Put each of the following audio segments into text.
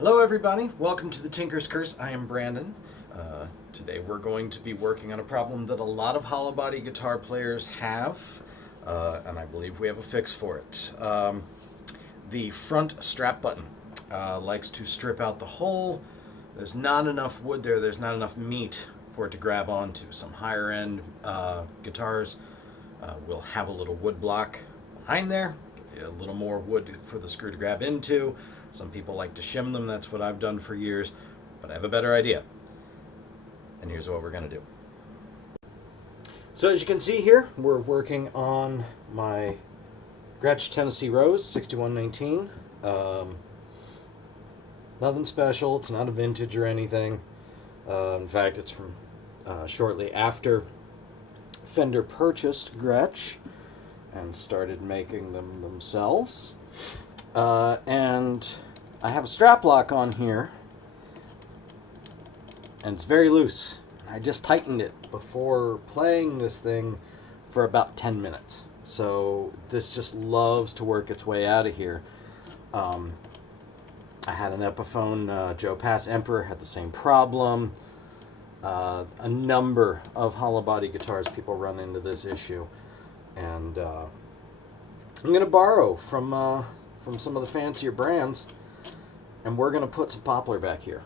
Hello everybody, welcome to the Tinker's Curse. I am Brandon. Today we're going to be working on a problem that a lot of Hollowbody guitar players have, and I believe we have a fix for it. The front strap button likes to strip out the hole. There's not enough wood there, there's not enough meat for it to grab onto. Some higher end guitars will have a little wood block behind there, give you a little more wood for the screw to grab into. Some people like to shim them, that's what I've done for years, but I have a better idea. And here's what we're going to do. So as you can see here, we're working on my Gretsch Tennessee Rose 6119. Nothing special, it's not a vintage or anything. In fact, it's from shortly after Fender purchased Gretsch and started making them themselves. And I have a strap lock on here, and it's very loose. I just tightened it before playing this thing for about 10 minutes. So this just loves to work its way out of here. I had an Epiphone, Joe Pass Emperor had the same problem. A number of Hollowbody guitars, people run into this issue. And I'm going to borrow from some of the fancier brands, and we're going to put some poplar back here.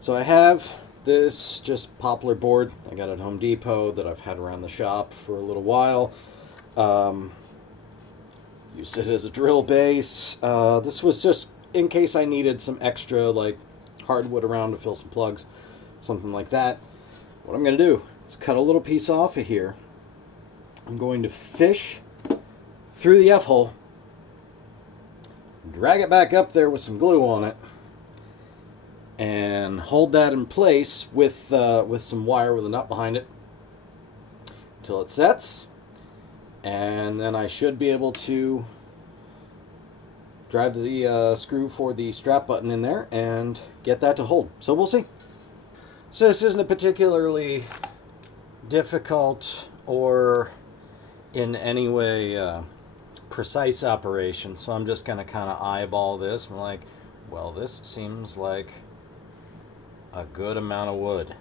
So I have this just poplar board I got at Home Depot that I've had around the shop for a little while. Used it as a drill base. This was just in case I needed some extra like hardwood around to fill some plugs, something like that. What I'm going to do is cut a little piece off of here. I'm going to fish through the F-hole, drag it back up there with some glue on it, and hold that in place with some wire with a nut behind it until it sets, and then I should be able to drive the screw for the strap button in there and get that to hold. So we'll see. So this isn't a particularly difficult or in any way precise operation, so I'm just going to kind of eyeball this. I'm like, well, this seems like a good amount of wood.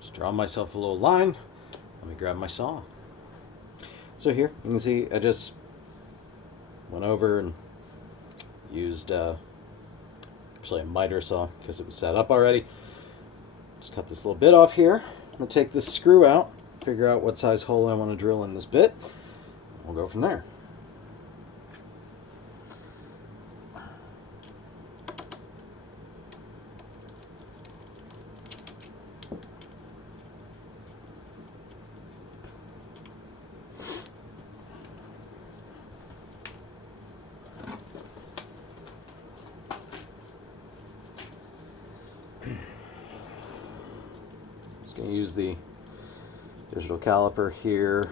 Just draw myself a little line. Let me grab my saw. So here you can see I just went over and used actually a miter saw because it was set up already. Just cut this little bit off here. I'm going to take this screw out, figure out what size hole I want to drill in this bit. We'll go from there. Just going to use the digital caliper here.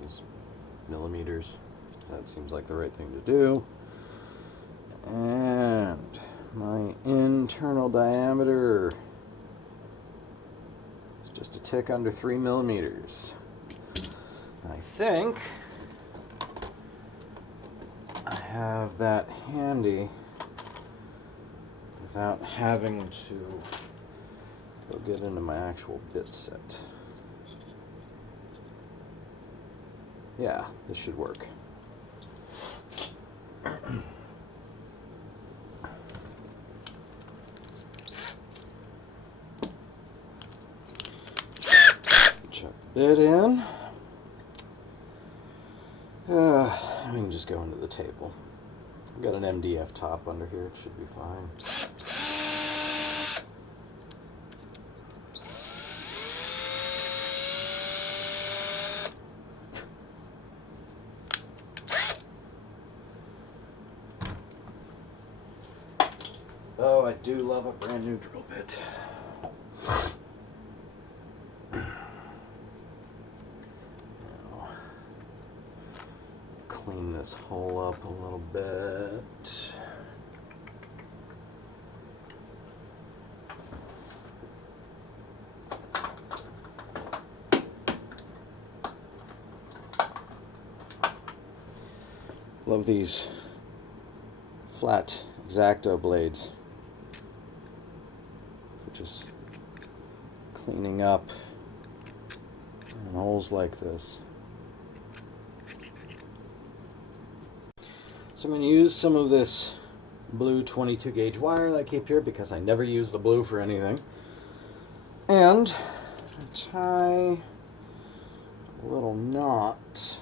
Use millimeters. That seems like the right thing to do. And my internal diameter is just a tick under 3 millimeters. I think I have that handy without having to go get into my actual bit set. Yeah, this should work. Chuck the bit in. We can just go into the table. I've got an MDF top under here, it should be fine. Oh, I do love a brand new drill bit. Now, clean this hole up a little bit. Love these flat X-Acto blades for just cleaning up in holes like this. So I'm going to use some of this blue 22 gauge wire that I keep here because I never use the blue for anything. And tie a little knot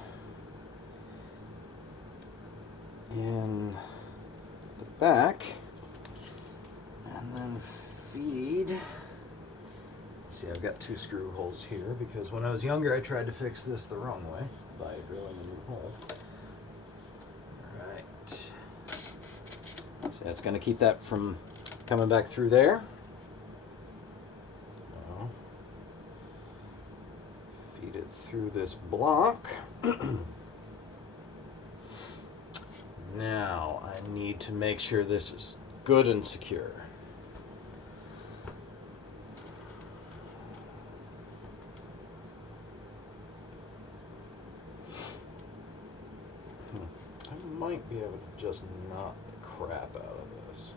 in the back and then feed. See, I've got 2 screw holes here because when I was younger I tried to fix this the wrong way by drilling a new hole. Alright. So that's going to keep that from coming back through there. Now, feed it through this block. Now I need to make sure this is good and secure. I might be able to just knot the crap out of this.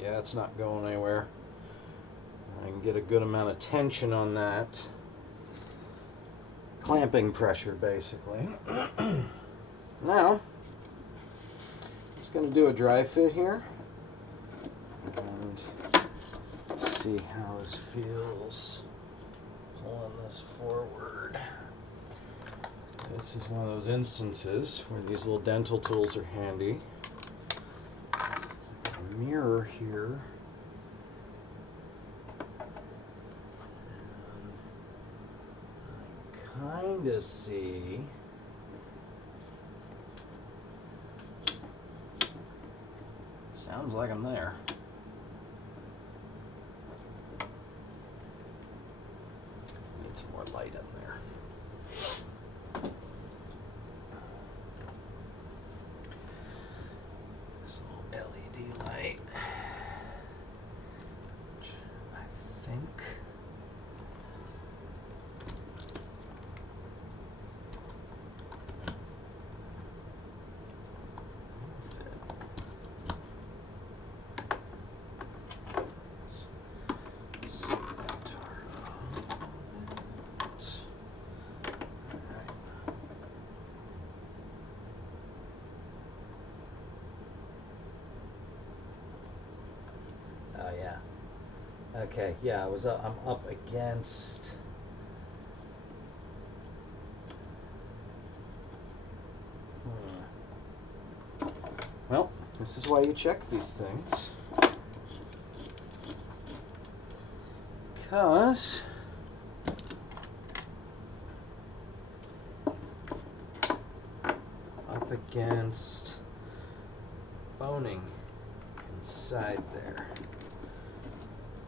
Yeah, it's not going anywhere. I can get a good amount of tension on that. Clamping pressure, basically. Now, I'm just going to do a dry fit here and see how this feels. Pulling this forward. This is one of those instances where these little dental tools are handy. Mirror here, and I kind of see sounds like I'm there. Need some more light in there. This little LED light, which I think will fit. Let's see that turn on. Alright. Oh yeah. Okay, yeah, I'm up against Well, this is why you check these things. Because up against boning inside there.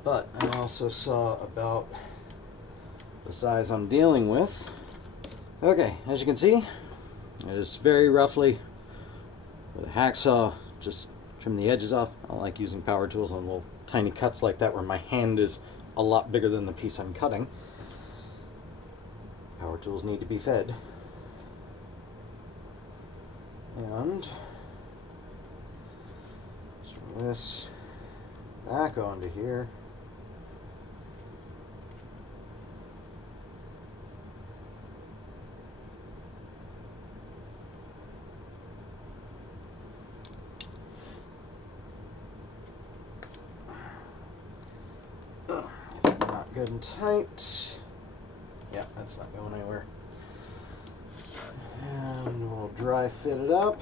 But I also saw about the size I'm dealing with. Okay, as you can see, it is very roughly with a hacksaw, just trim the edges off. I don't like using power tools on little tiny cuts like that where my hand is a lot bigger than the piece I'm cutting. Power tools need to be fed. And string this back onto here. Not good and tight. Yeah, that's not going anywhere. And we'll dry fit it up.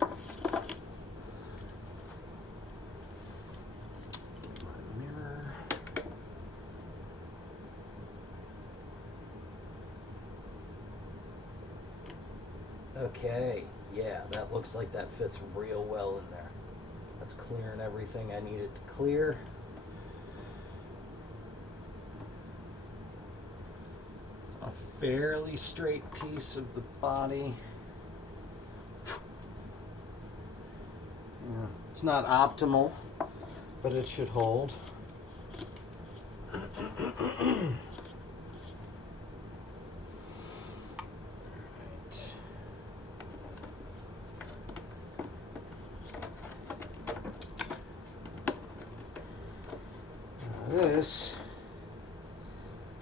Get my mirror. Okay, yeah, that looks like that fits real well in there. That's clearing everything I need it to clear. A fairly straight piece of the body. It's not optimal, but it should hold.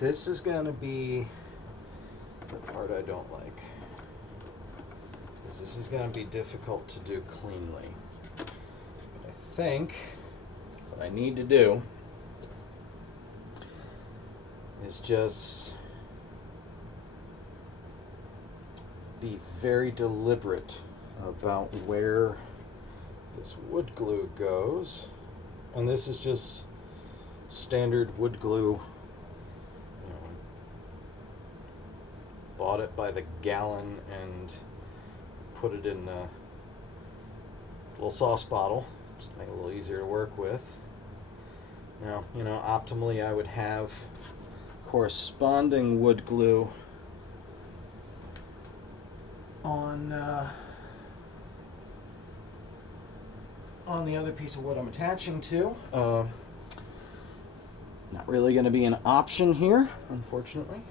This is going to be the part I don't like, because this is going to be difficult to do cleanly. But I think what I need to do is just be very deliberate about where this wood glue goes. And this is just standard wood glue. Bought it by the gallon and put it in a little sauce bottle, just to make it a little easier to work with. Now, optimally I would have corresponding wood glue on the other piece of wood I'm attaching to. Not really going to be an option here, unfortunately.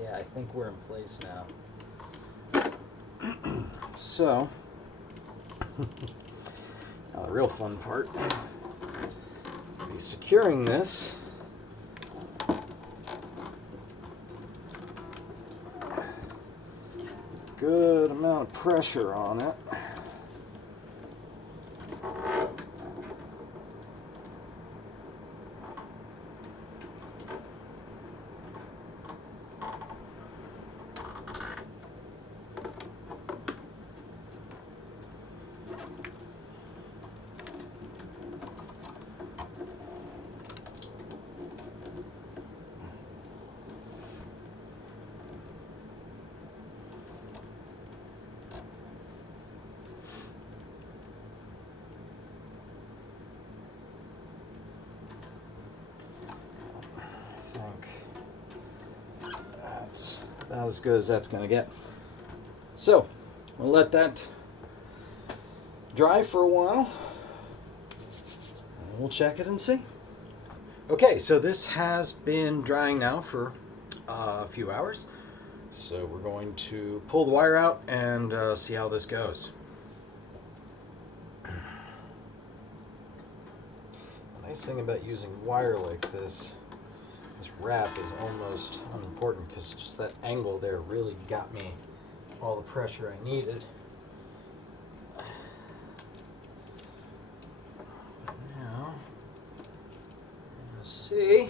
Yeah, I think we're in place now. So, now the real fun part will be securing this. Good amount of pressure on it. About as good as that's going to get. So, we'll let that dry for a while, and we'll check it and see. Okay, so this has been drying now for a few hours. So we're going to pull the wire out and see how this goes. The nice thing about using wire like this wrap is almost unimportant, because just that angle there really got me all the pressure I needed. Now, I'm going to see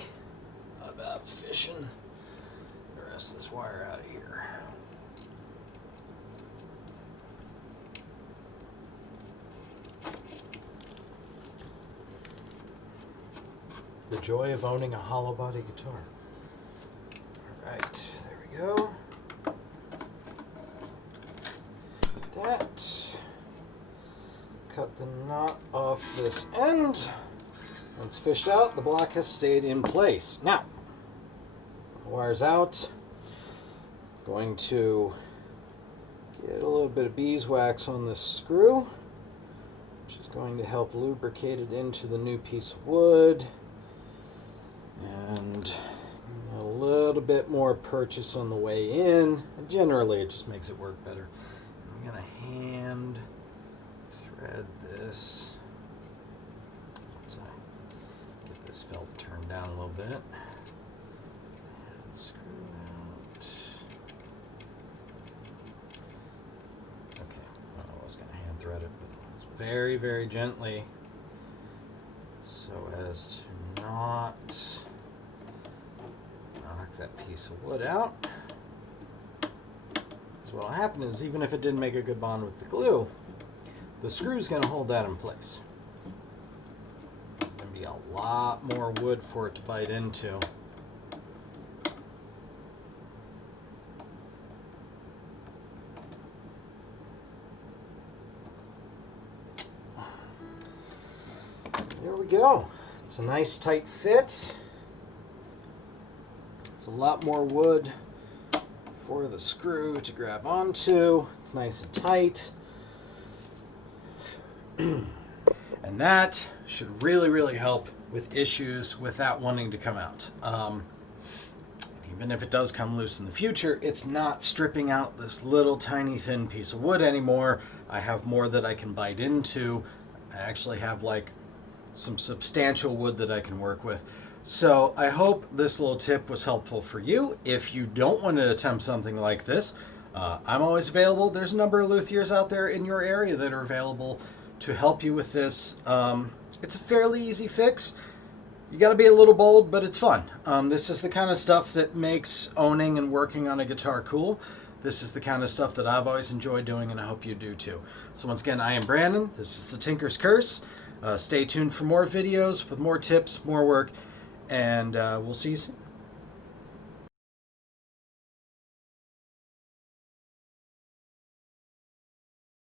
about fishing the rest of this wire out of here. The joy of owning a Hollowbody guitar. Alright, there we go. That. Cut the knot off this end. Once fished out, the block has stayed in place. Now, the wire's out. Going to get a little bit of beeswax on this screw, which is going to help lubricate it into the new piece of wood. And a little bit more purchase on the way in. Generally, it just makes it work better. I'm going to hand thread this. Once I get this felt turned down a little bit. Screw out. Okay, I was going to hand thread it, but very, very gently, so as to not knock that piece of wood out. So what will happen is, even if it didn't make a good bond with the glue, the screw's going to hold that in place and be be a lot more wood for it to bite into. There we go. It's a nice tight fit. It's a lot more wood for the screw to grab onto. It's nice and tight. And that should really help with issues with that wanting to come out. Even if it does come loose in the future, it's not stripping out this little tiny thin piece of wood anymore. I have more that I can bite into. I actually have like some substantial wood that I can work with. So I hope this little tip was helpful for you. If you don't want to attempt something like this, I'm always available. There's a number of luthiers out there in your area that are available to help you with this. It's a fairly easy fix. You got to be a little bold, but it's fun. This is the kind of stuff that makes owning and working on a guitar cool. This is the kind of stuff that I've always enjoyed doing, and I hope you do too. So once again, I am Brandon. This is the Tinker's Curse. Stay tuned for more videos with more tips, more work, and we'll see you soon.